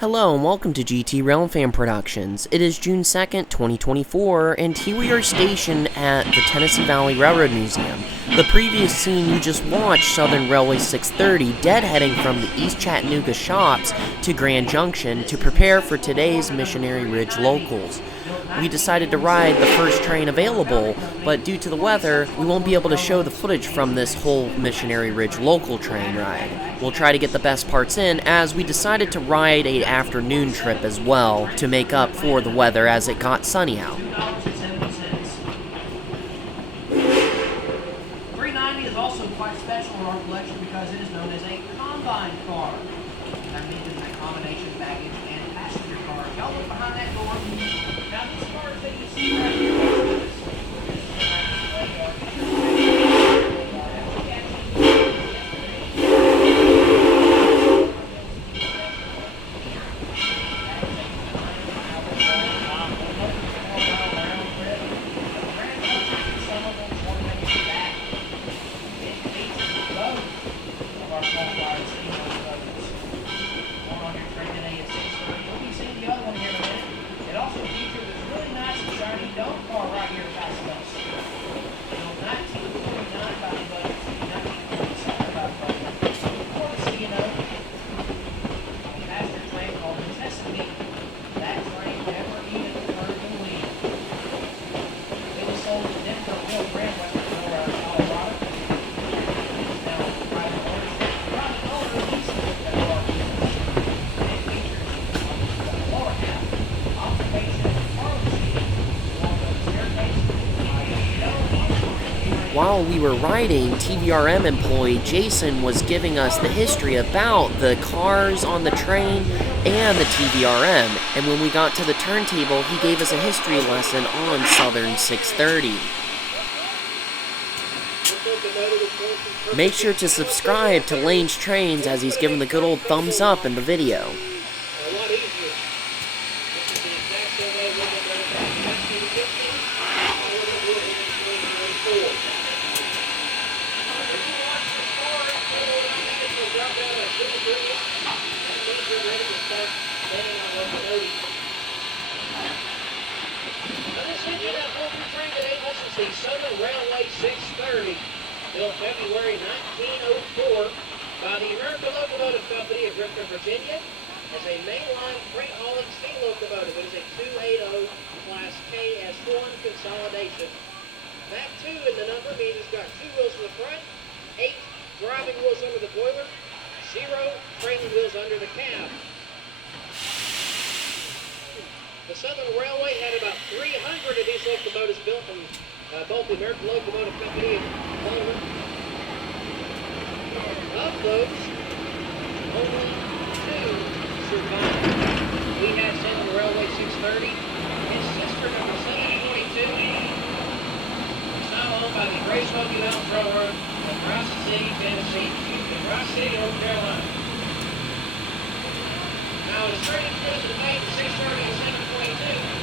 Hello and welcome to GT Railfan Productions. It is June 2nd, 2024, and here we are stationed at the Tennessee Valley Railroad Museum. The previous scene you just watched, Southern Railway 630, deadheading from the East Chattanooga shops to Grand Junction to prepare for today's Missionary Ridge Locals. We decided to ride the first train available, but due to the weather, we won't be able to show the footage from this whole Missionary Ridge Local train ride. We'll try to get the best parts in, as we decided to ride an afternoon trip as well to make up for the weather as it got sunny out. $3.90 is also quite special in our collection because it is known as a combine car. That means it's a combination baggage and passenger car. Y'all look behind that door. Now these cars that you see right here, While we were riding, TVRM employee Jason was giving us the history about the cars on the train and the TVRM, and when we got to the turntable, he gave us a history lesson on Southern 630. Make sure to subscribe to Lane's Trains as he's giving the good old thumbs up in the video. The Southern Railway 630, built February 1904 by the American Locomotive Company of Richmond, Virginia, as a mainline freight hauling steam locomotive. It is a 280 Class KS1 consolidation. That 2 in the number means it's got 2 wheels in the front, 8 driving wheels under the boiler, 0 trailing wheels under the cab. The Southern Railway had about 300 of these locomotives built from both the American Locomotive Company and Lower. Of those, only 2 survived. We had Southern Railway 630 and sister number 722. It's now owned by the Great Smoky Mountains Railroad of Rice City, Tennessee. Rice City, North Carolina. Now, the straight express was made in 630 and 722.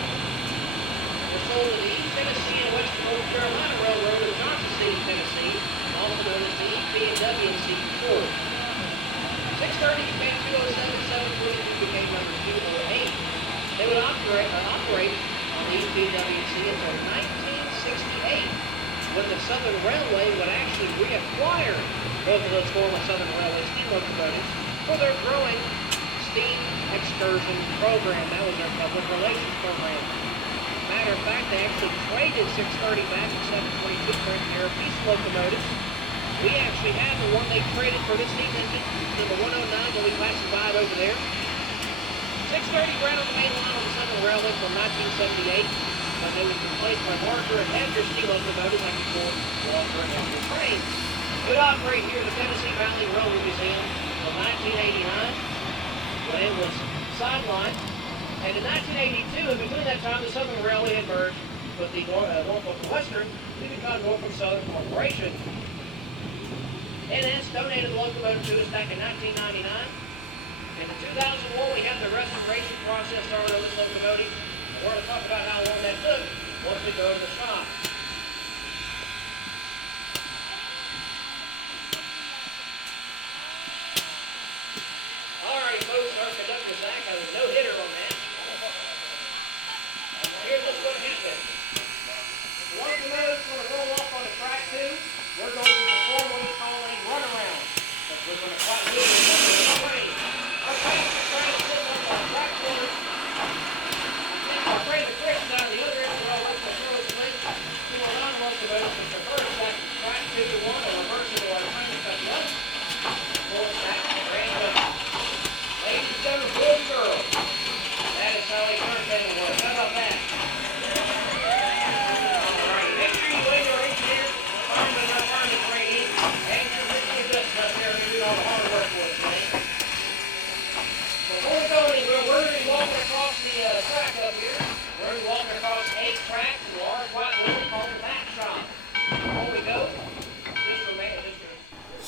Sold to the East Tennessee and Western North Carolina Railroad of Johnson City, Tennessee, also known as the EP&W and C4. 630 became 207, 722 became number 208. They would operate on the EP&W and C until 1968, when the Southern Railway would actually reacquire both of those former Southern Railway steam locomotives for their growing steam excursion program. That was their public relations program. Matter of fact, they actually traded 630 back in 722 for a pair of diesel locomotives. We actually have the one they traded for this steam engine, number 109, that we classified over there. 630 ran on the main line on the Southern Railway from 1978, when they would replace by larger and heavier steam locomotives like before longer and heavier trains. It would operate here at the Tennessee Valley Railroad Museum from 1989, when it was sidelined. And in 1982, in between that time, the Southern Railway had merged with the Norfolk Western to become Norfolk Southern Corporation. NS donated the locomotive to us back in 1999. In 2001, we had the restoration process started on this locomotive. And we're going to talk about how long that took once we go to the shop. Alrighty, folks, our conductor Zach has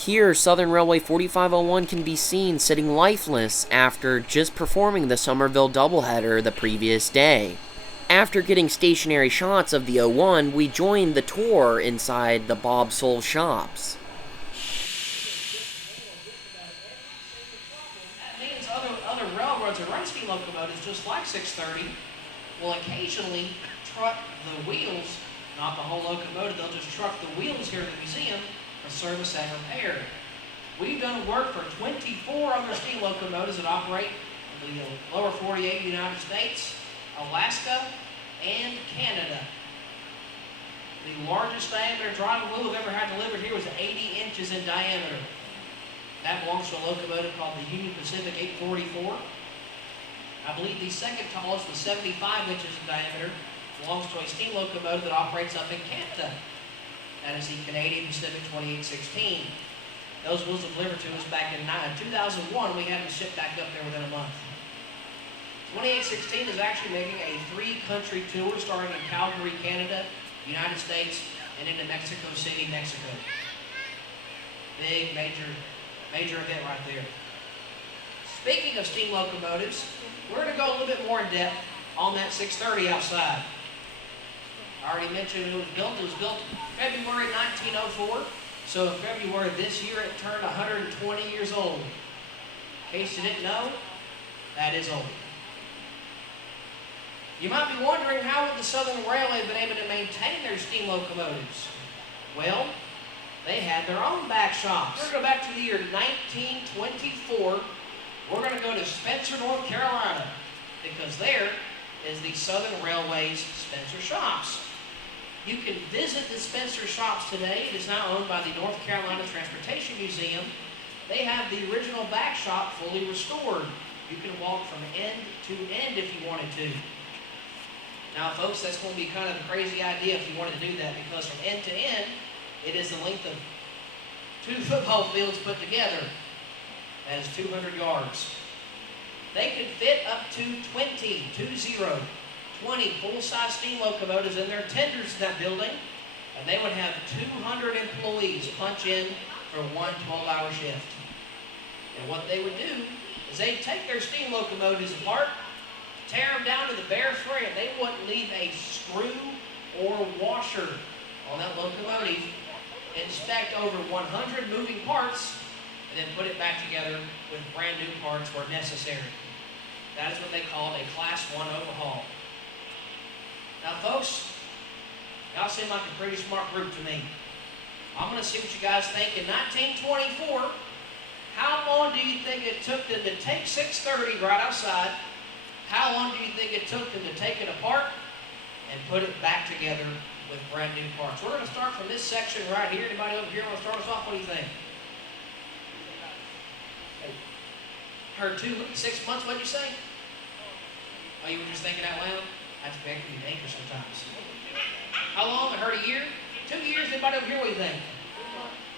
Here, Southern Railway 4501 can be seen sitting lifeless after just performing the Summerville Doubleheader the previous day. After getting stationary shots of the 01, we joined the tour inside the Bob Soule Shops. That means other railroads that run steam locomotives just like 630 will occasionally truck the wheels, not the whole locomotive, they'll just truck the wheels here at the museum for service and repair. We've done work for 24 other steam locomotives that operate in the lower 48 United States, Alaska, and Canada. The largest diameter driving wheel we've ever had delivered here was 80 inches in diameter. That belongs to a locomotive called the Union Pacific 844. I believe the second tallest was 75 inches in diameter, belongs to a steam locomotive that operates up in Canada. That is the Canadian Pacific 2816. Those wheels were delivered to us back in 2001. We had them shipped back up there within a month. 2816 is actually making a 3-country tour starting in Calgary, Canada, United States, and into Mexico City, Mexico. Big, major event right there. Speaking of steam locomotives, we're going to go a little bit more in depth on that 630 outside. I already mentioned it was built February 1904. So in February this year, it turned 120 years old. In case you didn't know, that is old. You might be wondering, how would the Southern Railway have been able to maintain their steam locomotives? Well, they had their own back shops. We're going to go back to the year 1924. We're going to go to Spencer, North Carolina, because there is the Southern Railway's Spencer Shops. You can visit the Spencer Shops today. It is now owned by the North Carolina Transportation Museum. They have the original back shop fully restored. You can walk from end to end if you wanted to. Now, folks, that's going to be kind of a crazy idea if you wanted to do that, because from end to end, it is the length of 2 football fields put together. That is 200 yards. They could fit up to 20 full-size steam locomotives in their tenders in that building, and they would have 200 employees punch in for one 12-hour shift. And what they would do is they'd take their steam locomotives apart, tear them down to the bare frame. They wouldn't leave a screw or washer on that locomotive. Inspect over 100 moving parts, and then put it back together with brand new parts where necessary. That is what they called a Class 1 overhaul. Now, folks, y'all seem like a pretty smart group to me. I'm going to see what you guys think. In 1924, how long do you think it took them to take 630 right outside? How long do you think it took them to take it apart and put it back together with brand new parts? We're going to start from this section right here. Anybody over here want to start us off? What do you think? Heard 6 months, what'd you say? Oh, you were just thinking out loud? That's can be dangerous sometimes. How long? I heard a year? 2 years? Anybody over here, what do you think?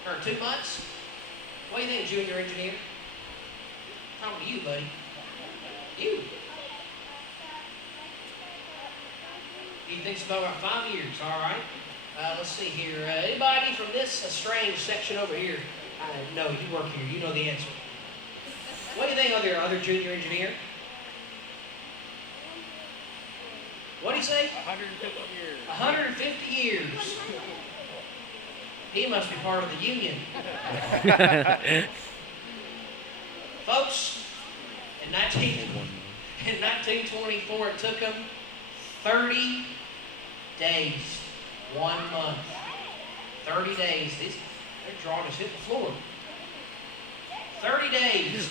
Heard 2 months? What do you think, junior engineer? I'm talking to you, buddy. You. You think it's about 5 years, all right. Let's see here. Anybody from this strange section over here? No, you work here. You know the answer. What do you think, other junior engineer? What do you say? 150 years. 150 years. He must be part of the union. Folks, in 1924, it took them 30 days, 1 month. 30 days. They're drawing us hit the floor. 30 days.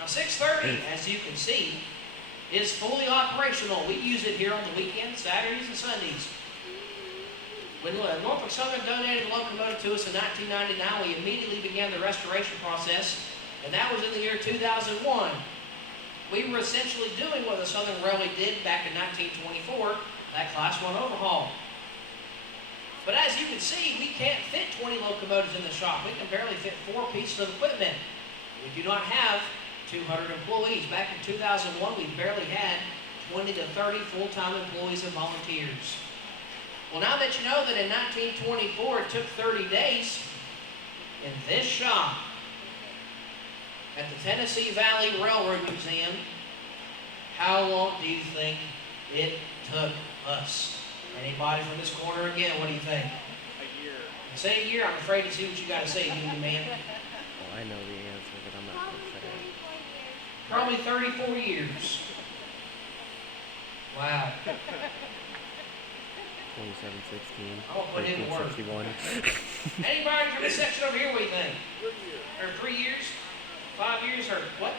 Now, 630, as you can see, is fully operational. We use it here on the weekends, Saturdays and Sundays. When Norfolk Southern donated the locomotive to us in 1999, we immediately began the restoration process, and that was in the year 2001. We were essentially doing what the Southern Railway did back in 1924, that Class 1 overhaul. But as you can see, we can't fit 20 locomotives in the shop. We can barely fit 4 pieces of equipment. We do not have 200 employees. Back in 2001, we barely had 20 to 30 full-time employees and volunteers. Well, now that you know that in 1924 it took 30 days, in this shop at the Tennessee Valley Railroad Museum, how long do you think it took us? Anybody from this corner again, what do you think? A year. Say a year, I'm afraid to see what you got to say, you man. Well, I know the answer, but I'm not going to say it. Probably 34 years. Wow. 2716. I'll put in work. 1361. Anybody from this section over here, what do you think? 3 years. Or 3 years? 5 years? Or what?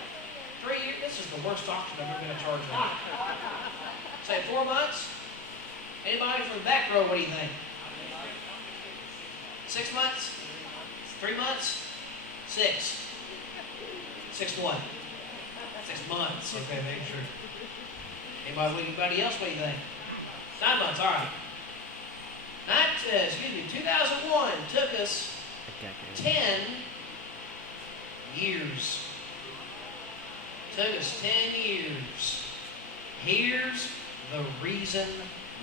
3 years? This is the worst auction I'm ever going to charge on. Say 4 months? Anybody from the back row, what do you think? 6 months? 3 months? 6. 6 what? 6 months. Okay, make sure. Anybody else, what do you think? 9 months, all right. 2001 took us 10 years. Took us 10 years. Here's the reason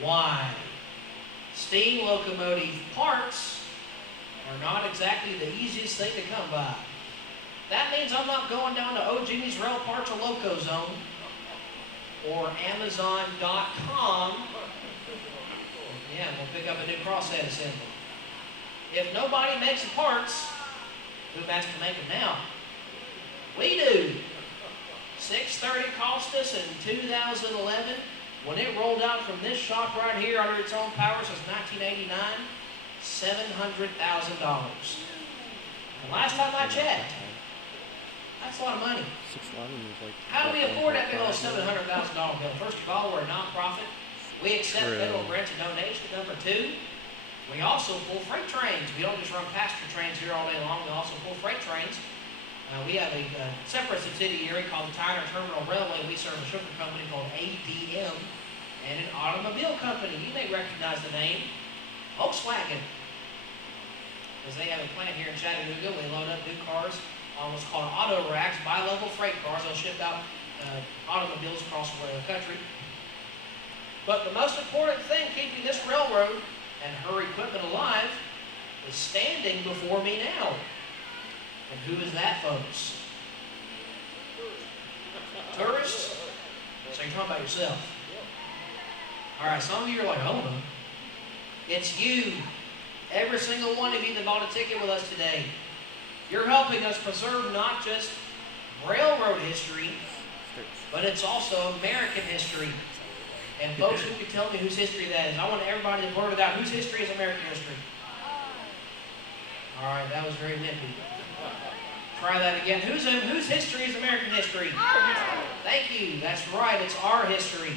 why. Steam locomotive parts are not exactly the easiest thing to come by. That means I'm not going down to O. Jimmy's Rail Parts or Loco Zone or Amazon.com. Yeah, we'll pick up a new crosshead assembly. If nobody makes the parts, who has to make them now? We do. $630 cost us in 2011. When it rolled out from this shop right here under its own power since 1989, $700,000. The last time I checked, that's a lot of money. 611 was like. How do we afford that big old $700,000 bill? First of all, we're a non-profit. We accept federal grants and donations. Number 2, we also pull freight trains. We don't just run passenger trains here all day long. We also pull freight trains. We have a separate subsidiary called the Tydan Terminal Railway. We serve a sugar company called ADM and an automobile company. You may recognize the name, Volkswagen. Because they have a plant here in Chattanooga. We load up new cars on what's called auto racks, bi-level freight cars. They'll ship out automobiles across the country. But the most important thing keeping this railroad and her equipment alive is standing before me now. And who is that, folks? Tourists? So you're talking about yourself. All right, some of you are like, hold on. It's you. Every single one of you that bought a ticket with us today. You're helping us preserve not just railroad history, but it's also American history. And folks, who can tell me whose history that is? I want everybody to blurt it out. Whose history is American history? All right, that was very nippy. Try that again. Whose history is American history? Thank you. That's right. It's our history.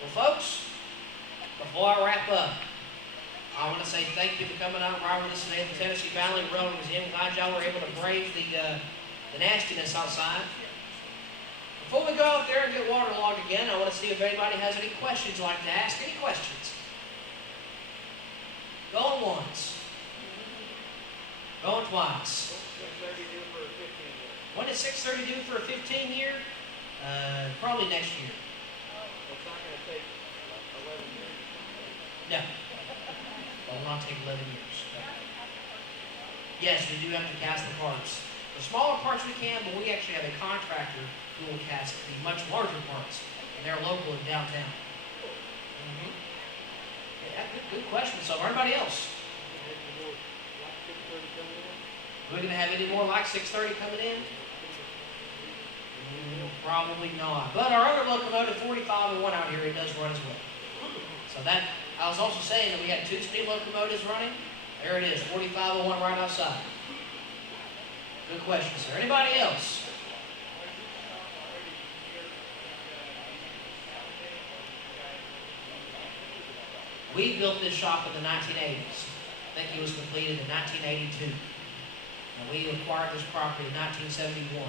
Well, folks, before I wrap up, I want to say thank you for coming out and riding with us today at the Tennessee Valley Railroad Museum. Glad y'all were able to brave the nastiness outside. Before we go out there and get waterlogged again, I want to see if anybody has any questions you'd like to ask. Any questions? Going once. Going twice. What did 630 do for a 15-year? Probably next year. It's not going to take 11 years. No. It will not take 11 years. Yes, we do have to cast the parts. The smaller parts we can, but we actually have a contractor who will cast the much larger parts. And they're local in downtown. Yeah, good question. So, everybody else? Are we going to have any more like 630 coming in? Probably not. But our other locomotive, 4501 out here, it does run as well. So that, I was also saying that we had 2 steam locomotives running. There it is, 4501 right outside. Good question, sir. Anybody else? We built this shop in the 1980s. I think it was completed in 1982. And we acquired this property in 1971.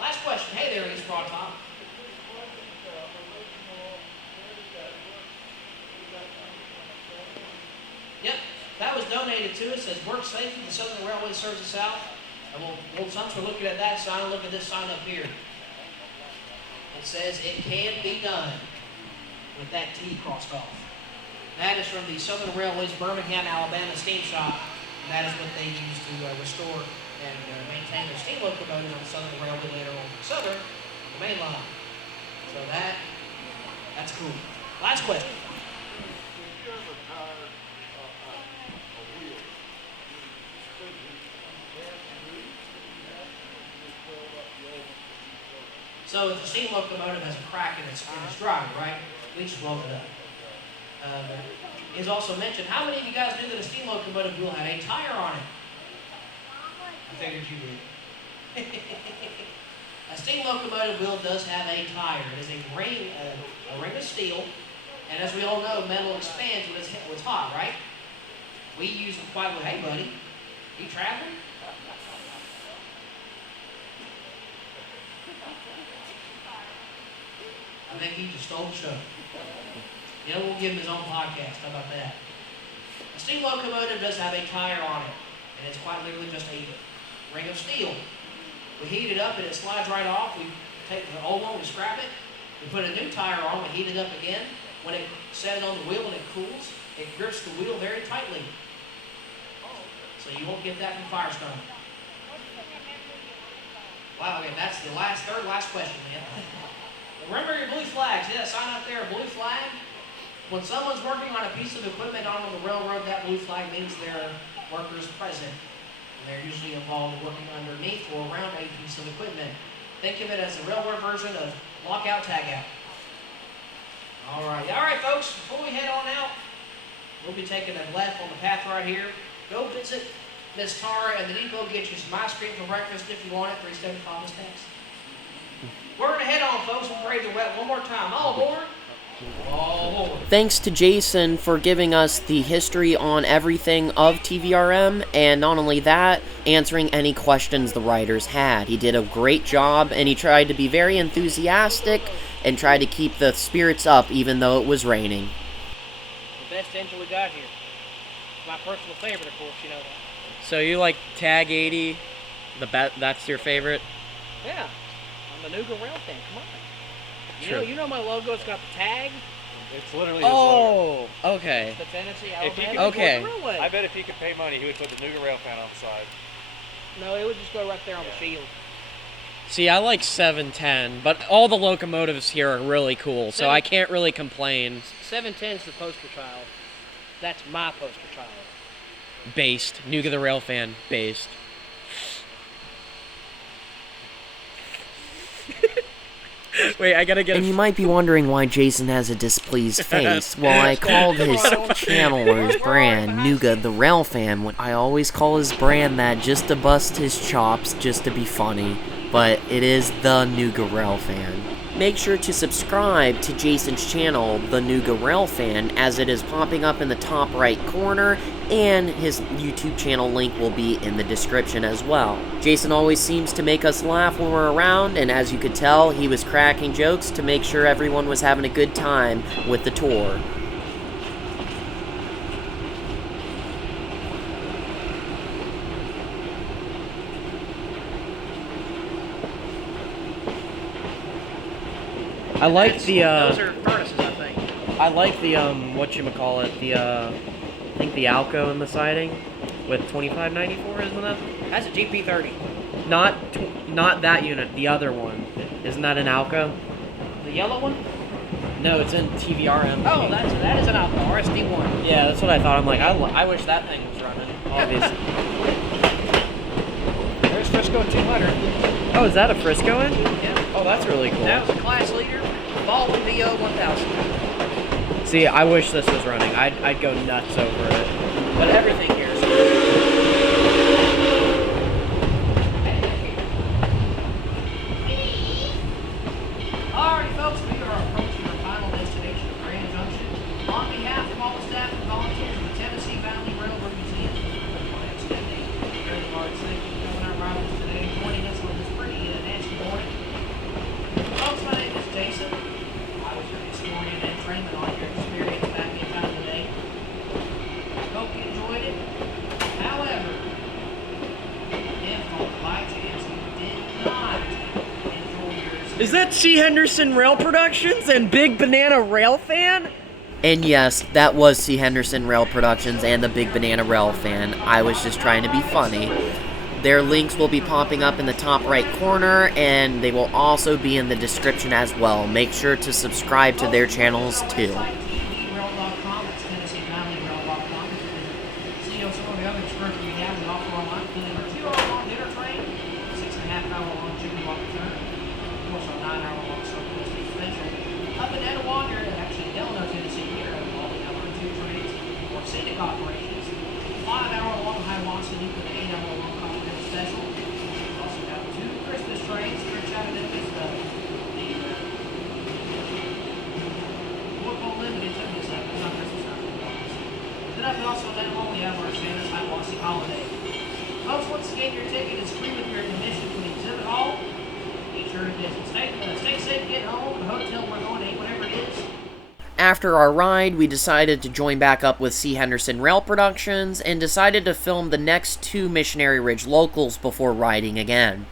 Last question. Hey there, East Broad Top. Yep, that was donated to us as Work Safely. The Southern Railway serves the South. And since we're looking at that sign, look at this sign up here. It says, "It can be done," with that T crossed off. That is from the Southern Railway's Birmingham, Alabama steam shop. And that is what they use to restore and maintain their steam locomotives on the Southern Railway later on from Southern, the main line. So that's cool. Last question. If you ever tired a wheel, So if the steam locomotive has a crack in its drive, right, we just blow it up. It's also mentioned, how many of you guys knew that a steam locomotive wheel had a tire on it? I figured you did. A steam locomotive wheel does have a tire. It is a ring of steel, and as we all know, metal expands when it's hot, right? We use them quite well. Hey, buddy, you traveling? I think he just stole the show. You know, we'll give him his own podcast. How about that? A steam locomotive does have a tire on it, and it's quite literally just a ring of steel. We heat it up and it slides right off. We take the old one, we scrap it. We put a new tire on, we heat it up again. When it sets on the wheel and it cools, it grips the wheel very tightly. So you won't get that from Firestone. Wow, okay, that's the third last question, man. Remember your blue flags. See that sign up there, a blue flag? When someone's working on a piece of equipment on the railroad, that blue flag means their workers present. And they're usually involved in working underneath or around a piece of equipment. Think of it as the railroad version of lockout, tagout. All right, folks, before we head on out, we'll be taking a left on the path right here. Go visit Miss Tara and the depot, get you some ice cream for breakfast if you want it, 375 Miss Tex. We're going to head on, folks. We'll parade the wet one more time. All aboard. All aboard. Thanks to Jason for giving us the history on everything of TVRM, and not only that, answering any questions the writers had. He did a great job, and he tried to be very enthusiastic and tried to keep the spirits up even though it was raining. The best engine we got here. My personal favorite, of course, you know that. So you like Tag 80? That's your favorite? Yeah. I'm the Nooga Railfan. Come on. True. You know my logo's got the tag. It's literally his logo. Oh, okay. The Tennessee If he Alabama could- Okay. Railway. I bet if he could pay money, he would put the Nooga Railfan on the side. No, it would just go right there on the shield. See, I like 710, but all the locomotives here are really cool, so I can't really complain. 710's the poster child. That's my poster child. Based. Nooga the Railfan. Based. Wait, I gotta get And you might be wondering why Jason has a displeased face. Well, I called his channel or his brand Nooga The Railfan. I always call his brand that just to bust his chops, just to be funny. But it is the Nooga Railfan. Make sure to subscribe to Jason's channel, the Nooga Railfan, as it is popping up in the top right corner, and his YouTube channel link will be in the description as well. Jason always seems to make us laugh when we're around, and as you could tell, he was cracking jokes to make sure everyone was having a good time with the tour. I like the, Those are furnaces, I think. I like the, whatchamacallit, the, I think the Alco in the siding with 2594, isn't that? That's a GP30. Not that unit, the other one. Isn't that an Alco? The yellow one? No, it's in TVRM. Oh, that is an Alpha RSD1. Yeah, that's what I thought. I'm like, I wish that thing was running, obviously. There's Frisco 200. Oh, is that a Frisco in? Yeah. Oh, that's really cool. That was a class leader. Baldwin VO 1000. See, I wish this was running. I'd go nuts over it. But everything here is Alrighty, folks, we are approaching our final destination of Grand Junction. On behalf of all the staff and volunteers of the Tennessee Valley Railroad Museum, I want to extend a very large thank you to our riders today, joining us on this pretty nasty morning. Folks, my name is Jason. I was your historian and trainman on your experience back in time today. Hope you enjoyed it. However, if on by chance you did not enjoy your experience, Is that C Henderson Rail Productions and Big Banana Railfan? And yes, that was C Henderson Rail Productions and the Big Banana Railfan. I was just trying to be funny. Their links will be popping up in the top right corner, and they will also be in the description as well. Make sure to subscribe to their channels too. TVRM.com, that's Tennessee Valley Rail.com. See some of the other experts we have that offer online, including our 2-hour-long dinner train, 6.5-hour-long Chickamauga turn, of course our 9-hour-long Summerville Steam Special. Up in Etowah, actually Delano, Tennessee here, we have our 2 trains for scenic operations. 5-hour-long Hiwassee with an 8-hour-long Continental Special. We also have 2 Christmas trains for Chattanooga. Then up also that one we have our famous Hiwassee holiday. Folks, once again, your ticket is free with your admission to the exhibit hall. Be sure to stay safe, get home, the hotel we're going to eat, whatever it is. After our ride, we decided to join back up with C Henderson Rail Productions and decided to film the next 2 Missionary Ridge Locals before riding again.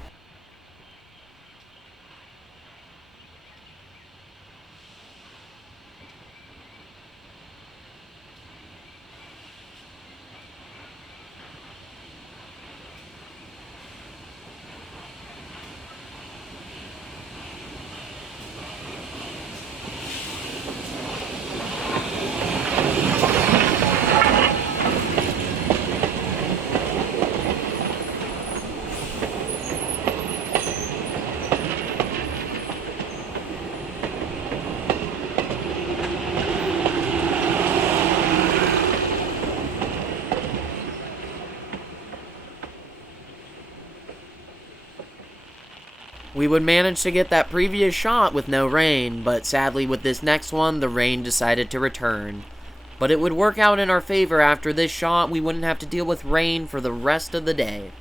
We would manage to get that previous shot with no rain, but sadly with this next one, the rain decided to return. But it would work out in our favor. After this shot, we wouldn't have to deal with rain for the rest of the day.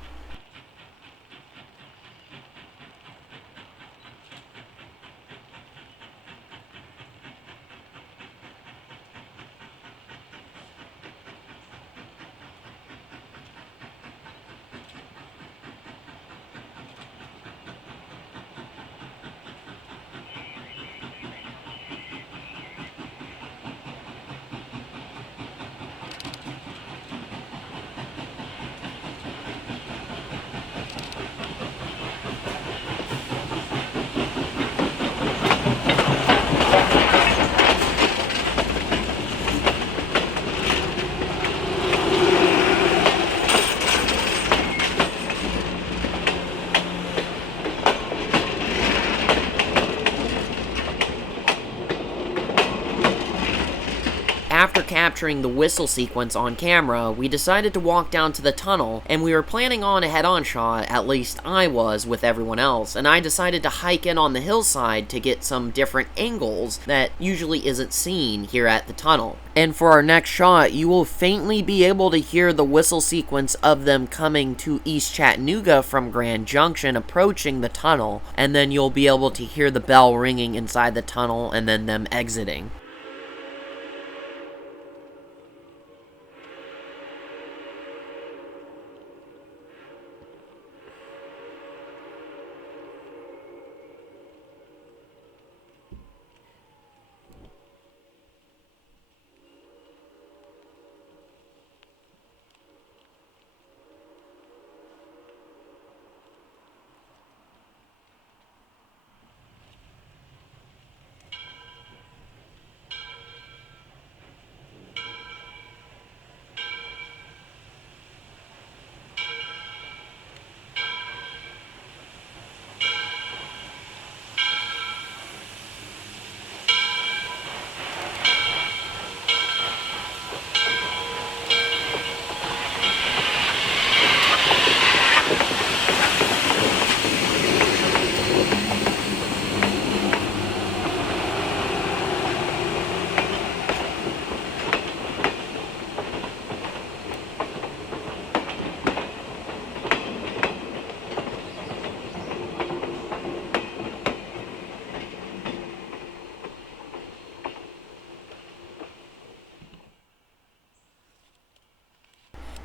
After capturing the whistle sequence on camera, we decided to walk down to the tunnel, and we were planning on a head-on shot, at least I was with everyone else, and I decided to hike in on the hillside to get some different angles that usually isn't seen here at the tunnel. And for our next shot, you will faintly be able to hear the whistle sequence of them coming to East Chattanooga from Grand Junction, approaching the tunnel, and then you'll be able to hear the bell ringing inside the tunnel and then them exiting.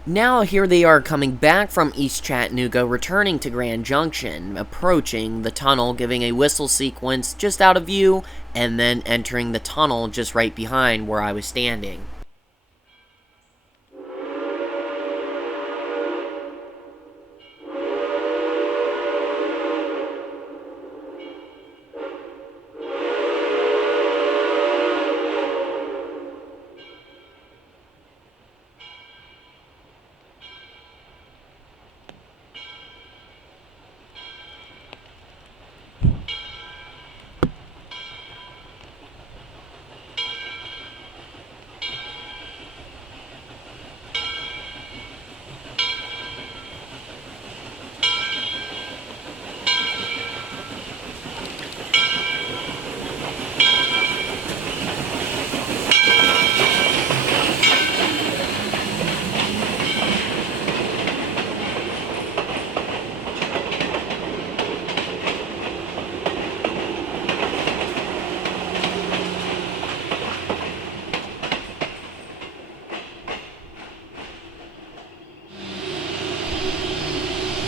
Now here they are coming back from East Chattanooga, returning to Grand Junction, approaching the tunnel, giving a whistle sequence just out of view, and then entering the tunnel just right behind where I was standing.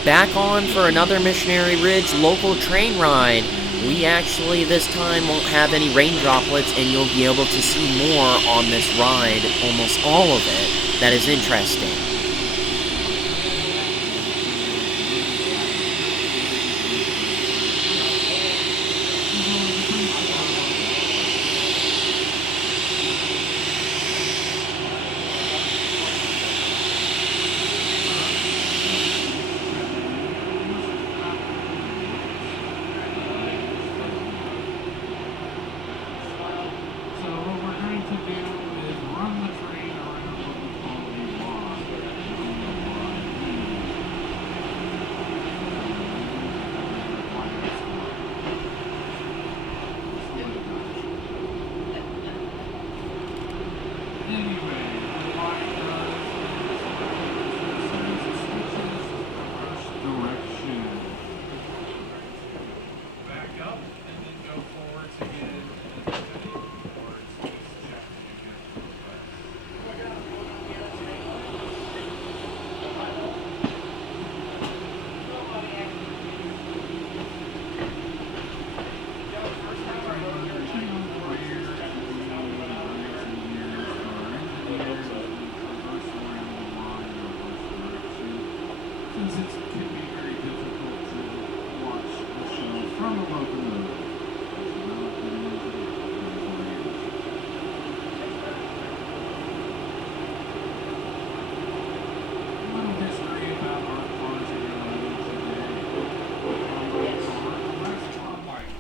Back on for another Missionary Ridge Local train ride. We actually this time won't have any rain droplets, and you'll be able to see more on this ride, almost all of it, that is interesting.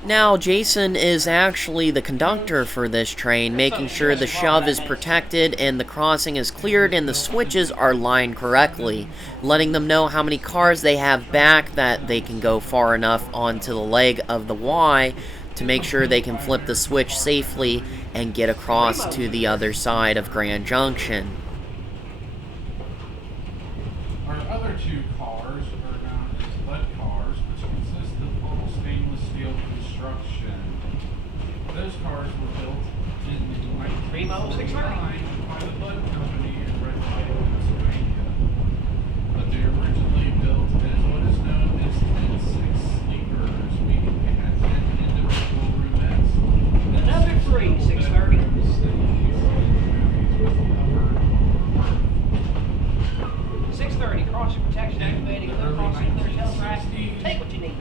Now, Jason is actually the conductor for this train, making sure the shove is protected and the crossing is cleared and the switches are lined correctly, letting them know how many cars they have back that they can go far enough onto the leg of the Y to make sure they can flip the switch safely and get across to the other side of Grand Junction. Our other two cars are known as lead cars, which consist of all stainless steel construction. Those cars were built in 1949 by the Bud Company in Red Light, Pennsylvania. But they were originally built as what is known as 10-6 sleepers, meaning they had 10 individual roomettes. Another free, 6:30. With the upper 6:30, crossing protection activating, clear crossing, clear tail track. Take what you need.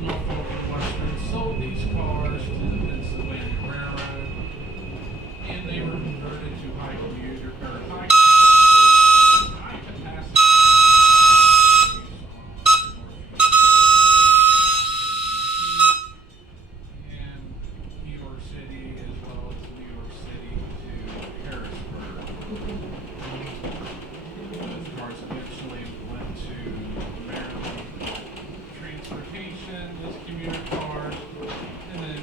Norfolk and Western sold these cars to the Pennsylvania Railroad, and they were converted to high capacity and New York City, as well as New York City to Harrisburg. Those cars eventually went to Maryland Transportation as commuter cars, and then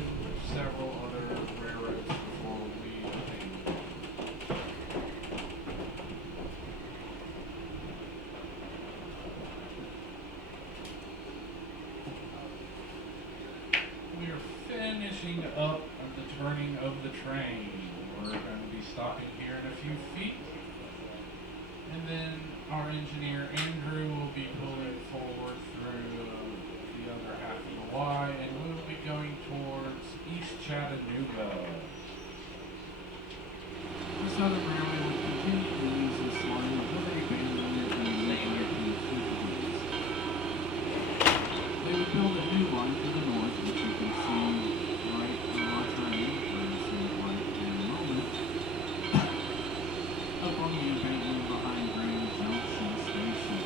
several other railroads before we obtained them. We are finishing up the turning of the train. We're going to be stopping here in a few feet. And then our engineer Andrew will be pulling forward through the other half of the Y, and we will be going towards East Chattanooga. The Southern Railway will continue to use this line until they abandon it in the mid-1950s. They would build a new line to the north, which you can see right on our train, in a moment, up on the embankment behind Grand Junction station.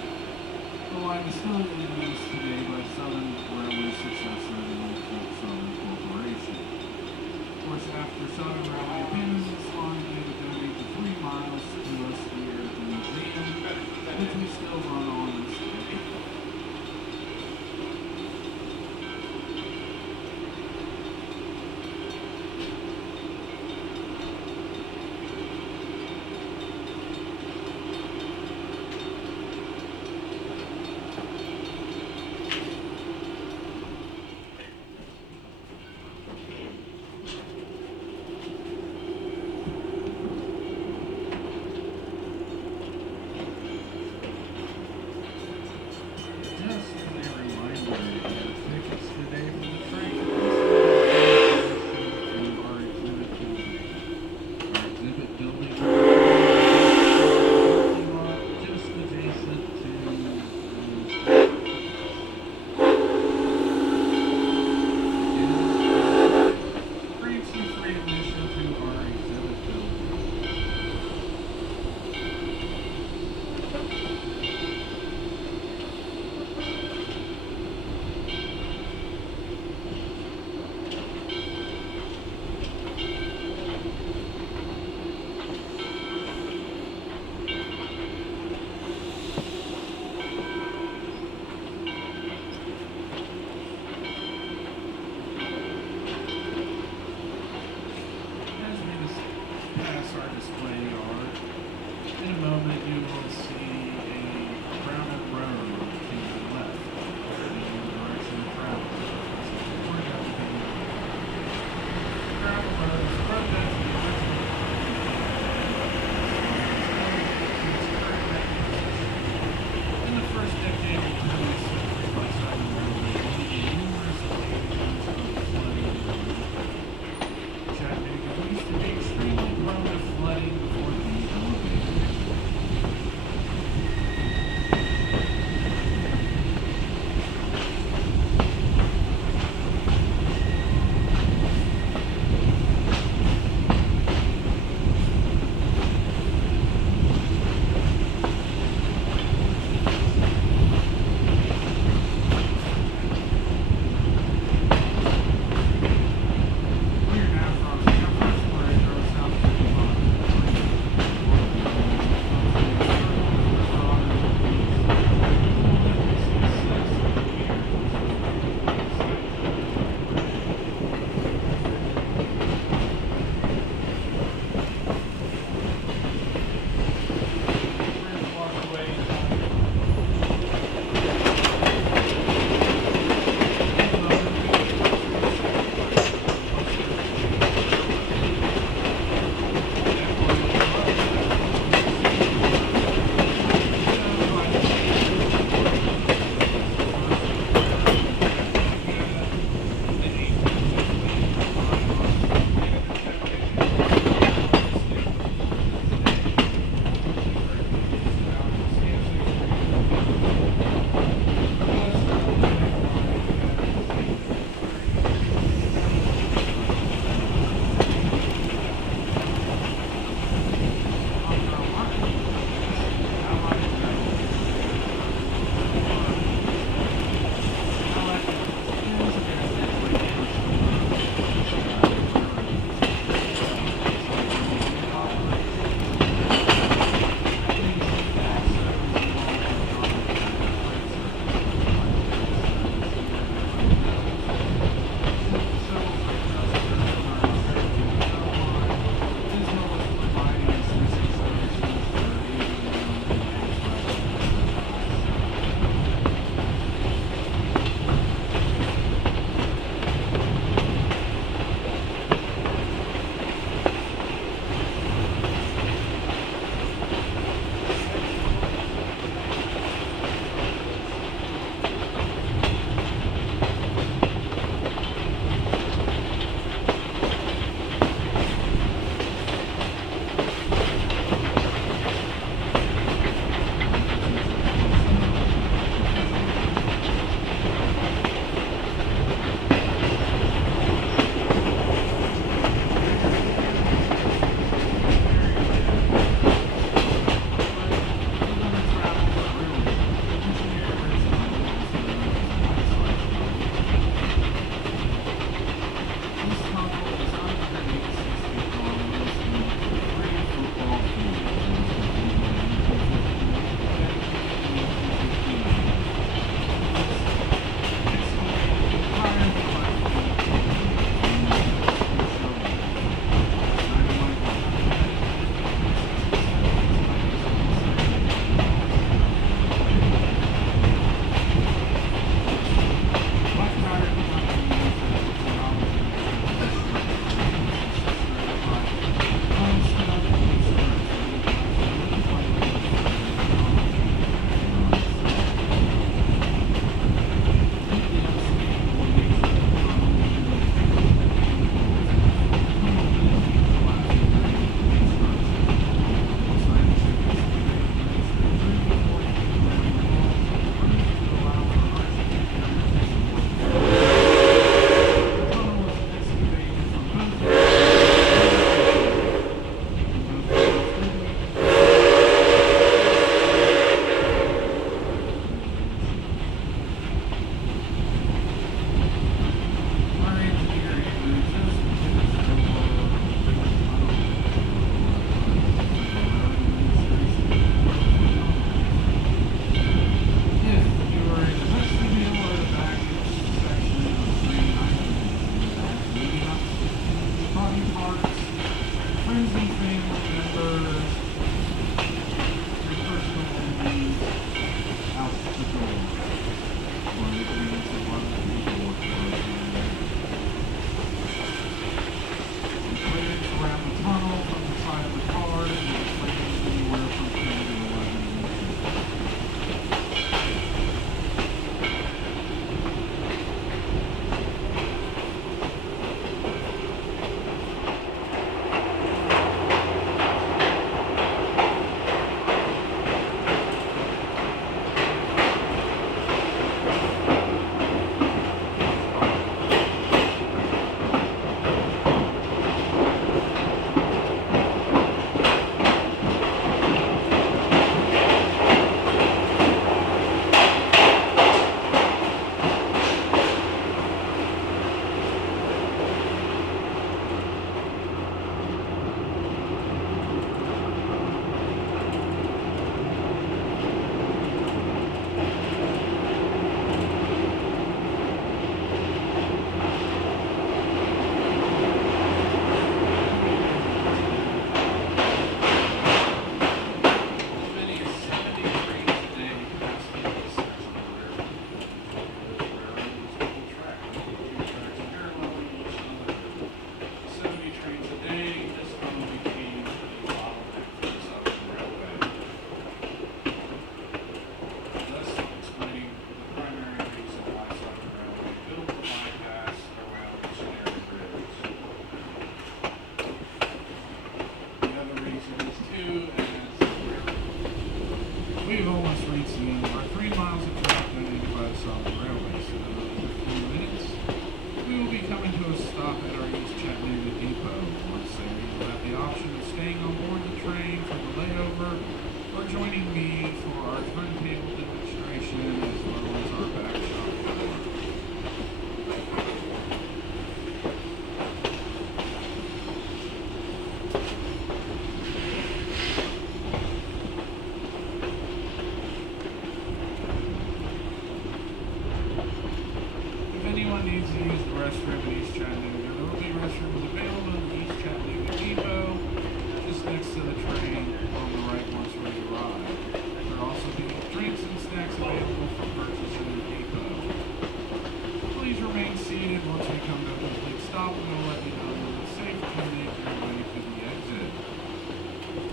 The line is still in use today by Southern Railway successor, the Norfolk Southern Corporation. Of course, after Southern Railway abandoned this line, they would donate the 3 miles to us here at the museum, which we still run on this day. friends and family members, your personal enemies out the door. Or it means a lot of people work for us. The bridge around the tunnel from the side of the car is anywhere from 10 to 11 meters. We've almost reached the end of our 3 miles of track donated by the Summerville Railway, so in a few minutes we will be coming to a stop at our East Chattanooga depot. Once there, you will have the option of staying on board the train for the layover or joining me for our turntable demonstration as well as our back shop tour. If anyone needs to use the restroom in East Chattanooga, there will be restrooms available in the East Chattanooga depot, just next to the train on the right once we arrive. There will also be drinks and snacks available for purchase in the depot. Please remain seated once we come to a complete stop, and we'll let you know when it's safe to make your way to the exit.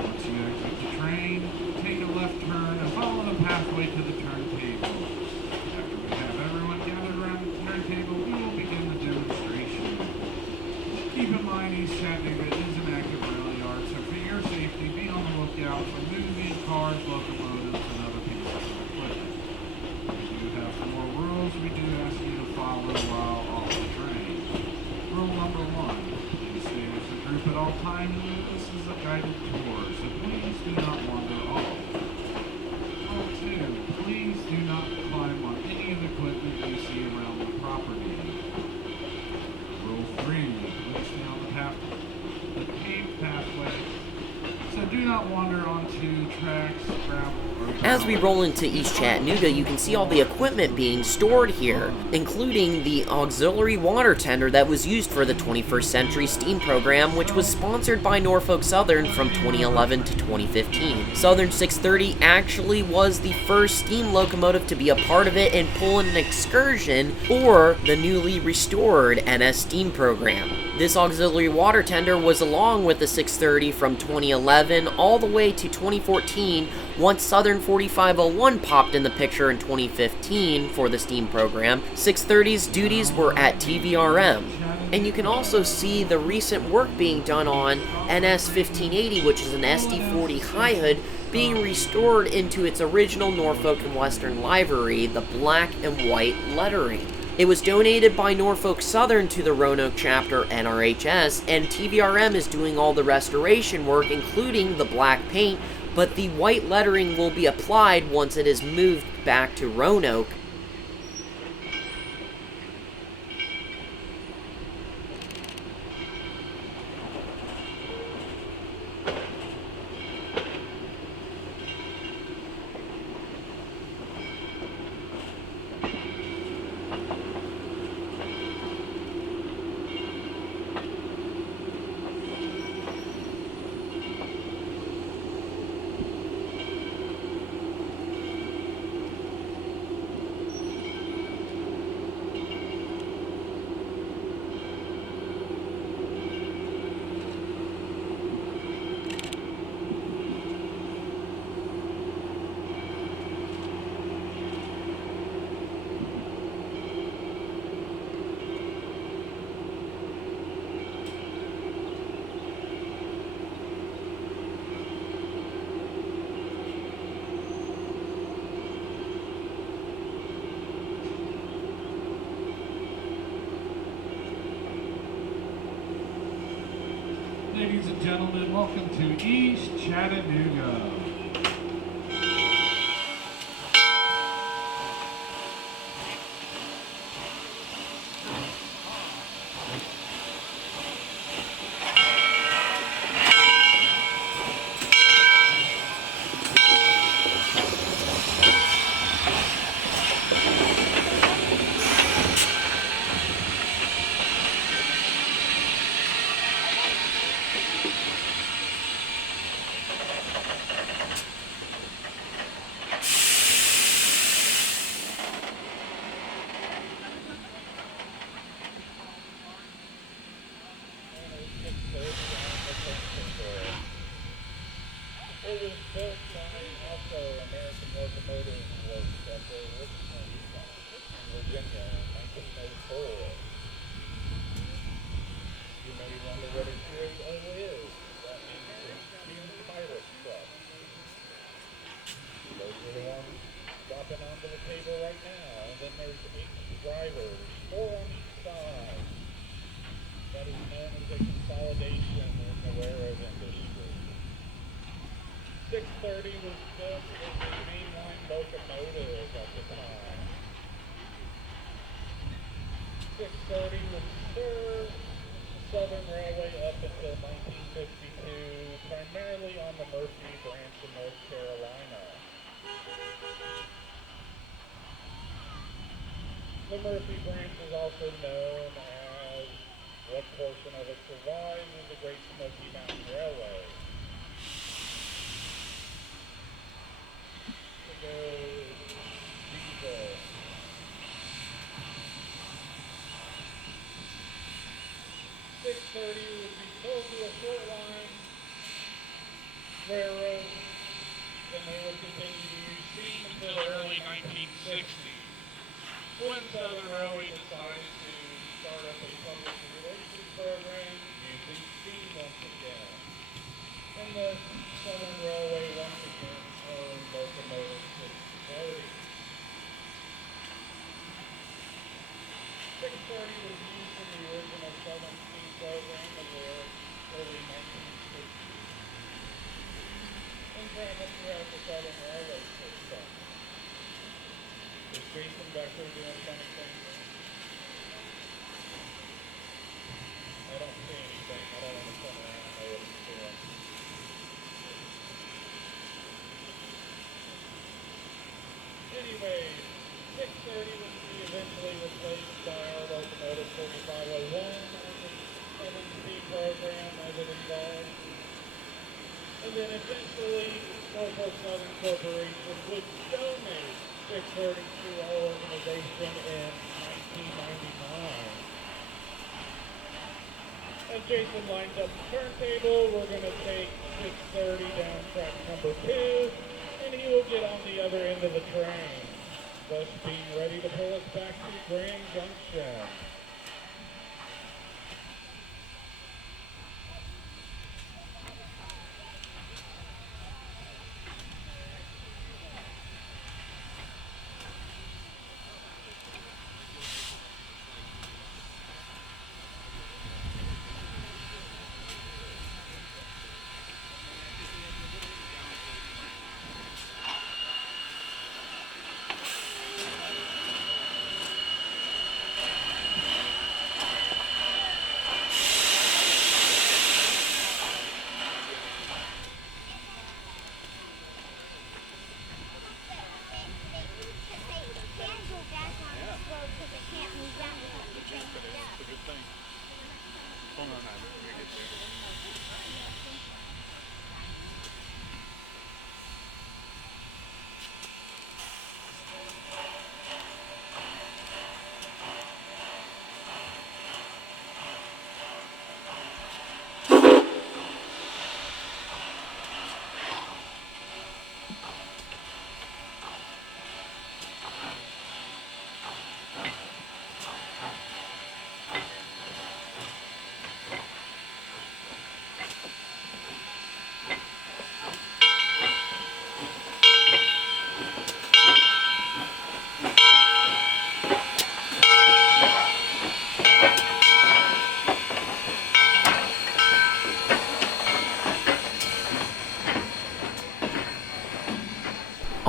Once you exit the train, take a left turn and follow the pathway to the turntable. After we have everyone gathered around the turntable, we will begin the demonstration. Keep in mind, East Chattanooga is an active rail yard, so for your safety, be on the lookout for moving cars, locomotives, and other pieces of equipment. We do have 4 rules we do ask you to follow while on the train. Rule number 1, please stay with the group at all times. This is a guided tour, so please do not wander off. Rule 2, please do not climb on any of the equipment you see around the property. Rule 3, please stay on the paved pathway, so do not wander onto tracks, gravel, or As we roll into East Chattanooga, you can see all the equipment being stored here, including the auxiliary water tender that was used for the 21st Century Steam program, which was sponsored by Norfolk Southern from 2011 to 2015. Southern 630 actually was the first steam locomotive to be a part of it and pull an excursion for the newly restored NS Steam program. This auxiliary water tender was along with the 630 from 2011 all the way to 2014, once Southern 4501 popped in the picture in 2015 for the steam program. 630's duties were at TVRM. And you can also see the recent work being done on NS 1580, which is an SD40 high hood, being restored into its original Norfolk and Western livery, the black and white lettering. It was donated by Norfolk Southern to the Roanoke chapter NRHS, and TVRM is doing all the restoration work, including the black paint, but the white lettering will be applied once it is moved back to Roanoke. and gentlemen, welcome to East Chattanooga. It was built by also American Locomotive Works at the Richmond, Virginia in 1904. You may wonder what a QAO is. That means it's Steam Pilot Truck. Those are the ones dropping onto the table right now. And then there's 8 drivers, 4 on each side. That is known as a consolidation in the railroad industry. 630 was built as a mainline locomotive at the time. 630 would serve the Southern Railway up until 1952, primarily on the Murphy branch in North Carolina. The Murphy branch is also known as, what portion of it survives, as the Great Smoky Mountain Railway. Diesel. 630 would be sold to a short line railroad, and they would continue to use steam until the early 1960s, when Southern Railway decided to start up a public relations program using steam once again. And the Southern Railway once again owned locomotive 630. 630 was used in the original Southern Steam program of the early 1960s and traveled throughout the Southern Railway system. Is Jason Becker doing something? I don't see anything. I don't want to come around and know what he's doing. Anyway, 630 was eventually replaced by our locomotive 3501 on the Southern Steam program as it evolved. And then eventually, Norfolk Southern Corporation would donate 630 to our organization in 1999. As Jason lines up the turntable, we're going to take 630 down track number 2, and he will get on the other end of the train, thus being ready to pull us back to Grand Junction.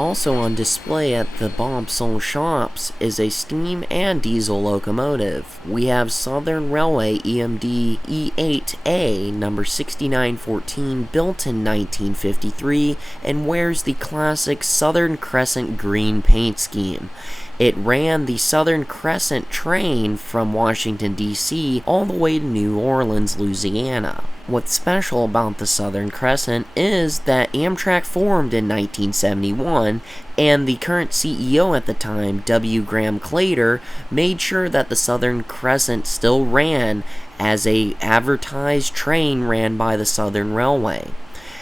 Also on display at the Bob Soule Shops is a steam and diesel locomotive. We have Southern Railway EMD E8A number 6914, built in 1953 and wears the classic Southern Crescent green paint scheme. It ran the Southern Crescent train from Washington, D.C. all the way to New Orleans, Louisiana. What's special about the Southern Crescent is that Amtrak formed in 1971, and the current CEO at the time, W. Graham Claytor, made sure that the Southern Crescent still ran as a advertised train ran by the Southern Railway.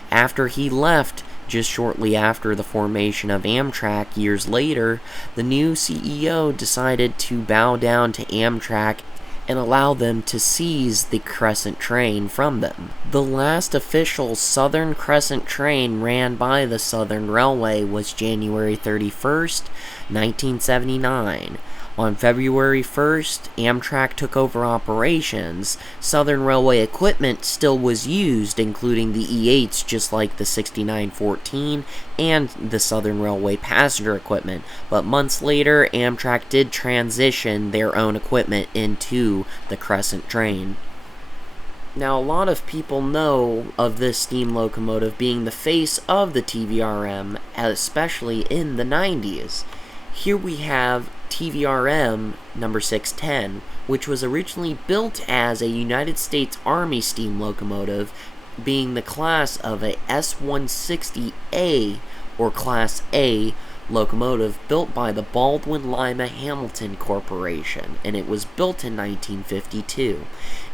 After he left, just shortly after the formation of Amtrak years later, the new CEO decided to bow down to Amtrak and allow them to seize the Crescent train from them. The last official Southern Crescent train ran by the Southern Railway was January 31st, 1979. On February 1st, Amtrak took over operations. Southern Railway equipment still was used, including the E8s just like the 6914 and the Southern Railway passenger equipment, but months later, Amtrak did transition their own equipment into the Crescent train. Now, a lot of people know of this steam locomotive being the face of the TVRM, especially in the 90s. Here we have TVRM number 610, which was originally built as a United States Army steam locomotive, being the class of a S-160A or Class A locomotive built by the Baldwin Lima Hamilton Corporation, and it was built in 1952.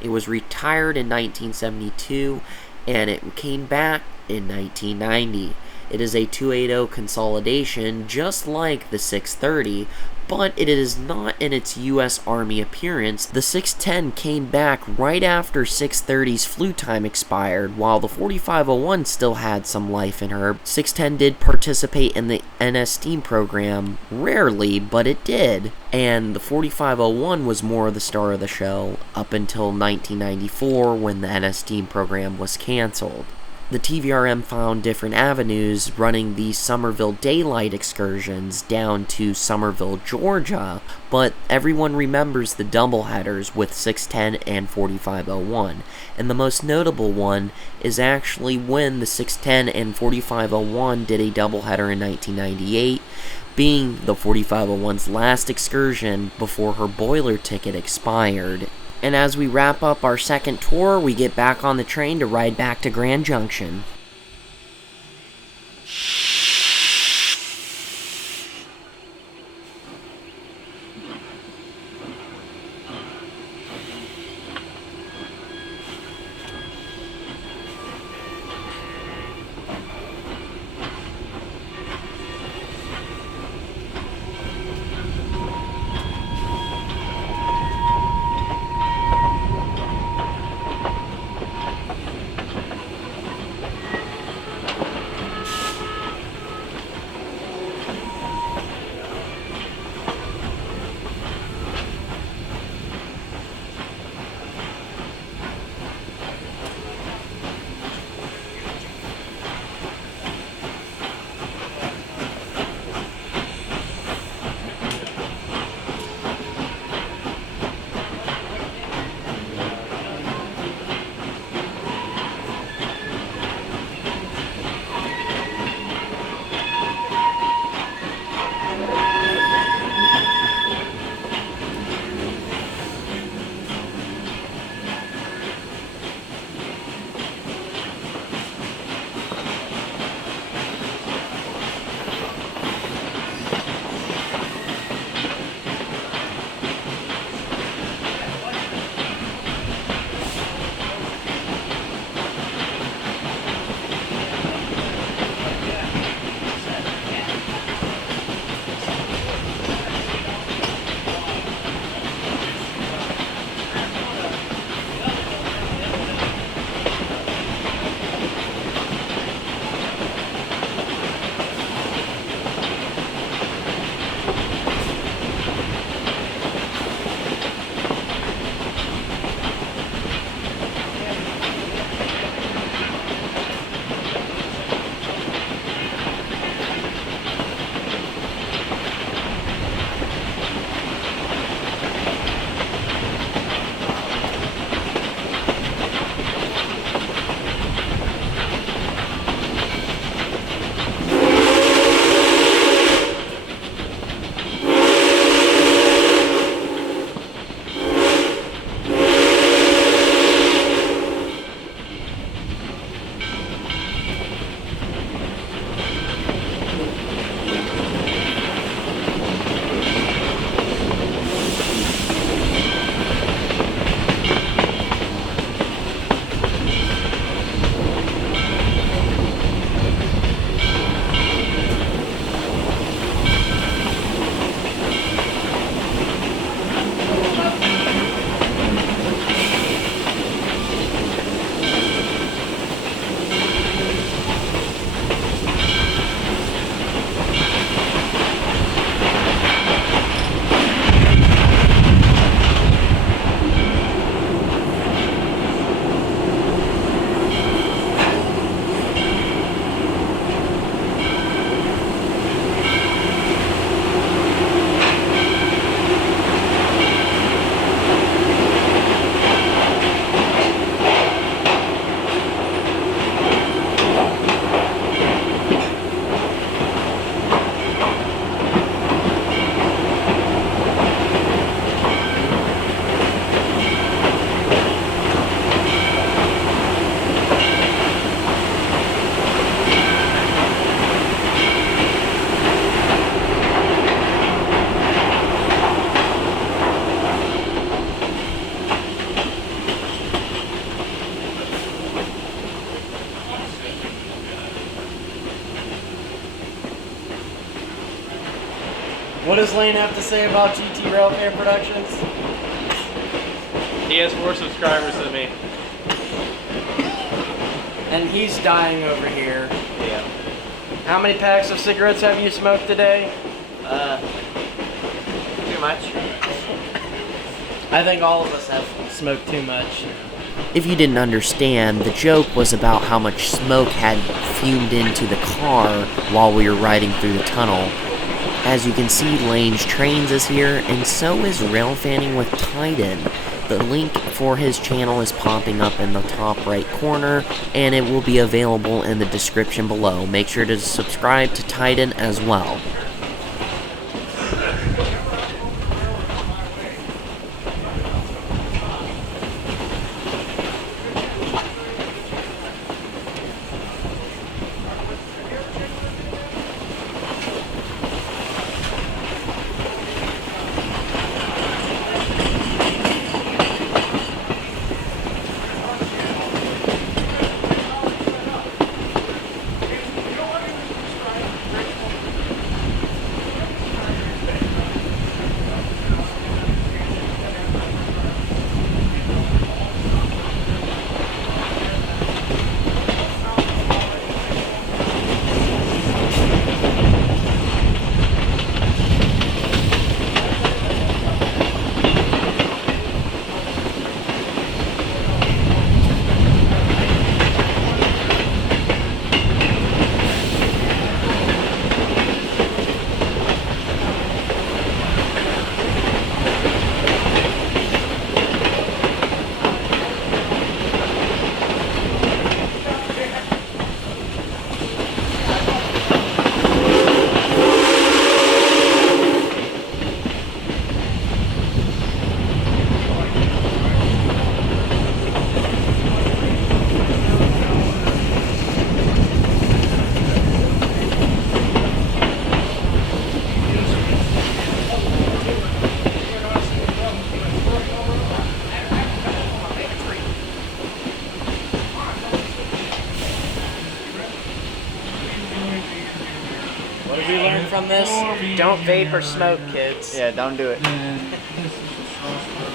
It was retired in 1972, and it came back in 1990. It is a 280 consolidation, just like the 630, but it is not in its U.S. Army appearance. The 610 came back right after 630's flew time expired, while the 4501 still had some life in her. 610 did participate in the NS Steam program, rarely, but it did, and the 4501 was more the star of the show up until 1994 when the NS Steam program was canceled. The TVRM found different avenues running the Summerville daylight excursions down to Summerville, Georgia, but everyone remembers the doubleheaders with 610 and 4501, and the most notable one is actually when the 610 and 4501 did a doubleheader in 1998, being the 4501's last excursion before her boiler ticket expired. And as we wrap up our second tour, we get back on the train to ride back to Grand Junction. What does Lane have to say about GT Railfan Productions? He has more subscribers than me. And he's dying over here. Yeah. How many packs of cigarettes have you smoked today? Too much. I think all of us have smoked too much. If you didn't understand, the joke was about how much smoke had fumed into the car while we were riding through the tunnel. As you can see, Lane's Trains is here, and so is Railfanning with Tydan. The link for his channel is popping up in the top right corner, and it will be available in the description below. Make sure to subscribe to Tydan as well. What did we learn from this? Don't vape or smoke, kids. Yeah, don't do it. And this is the Strasbourg.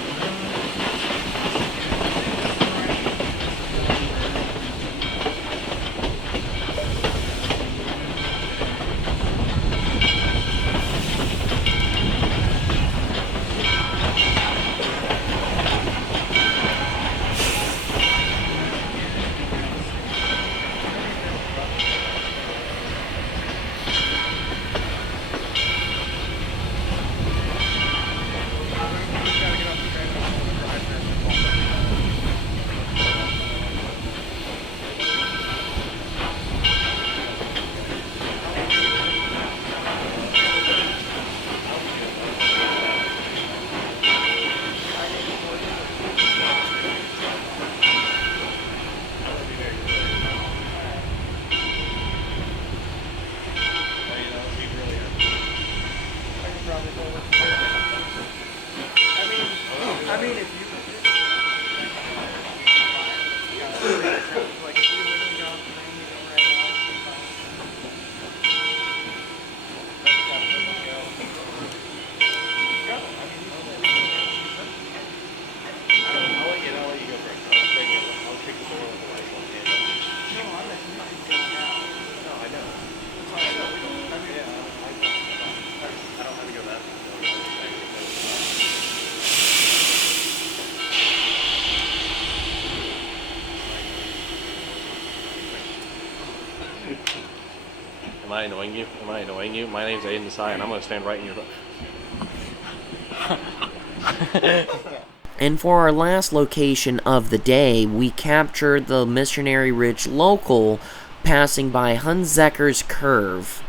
Am I annoying you? Am I annoying you? My name's Aiden Desai, and I'm gonna stand right in your. And for our last location of the day, we captured the Missionary Ridge Local, passing by Hunzecker's Curve.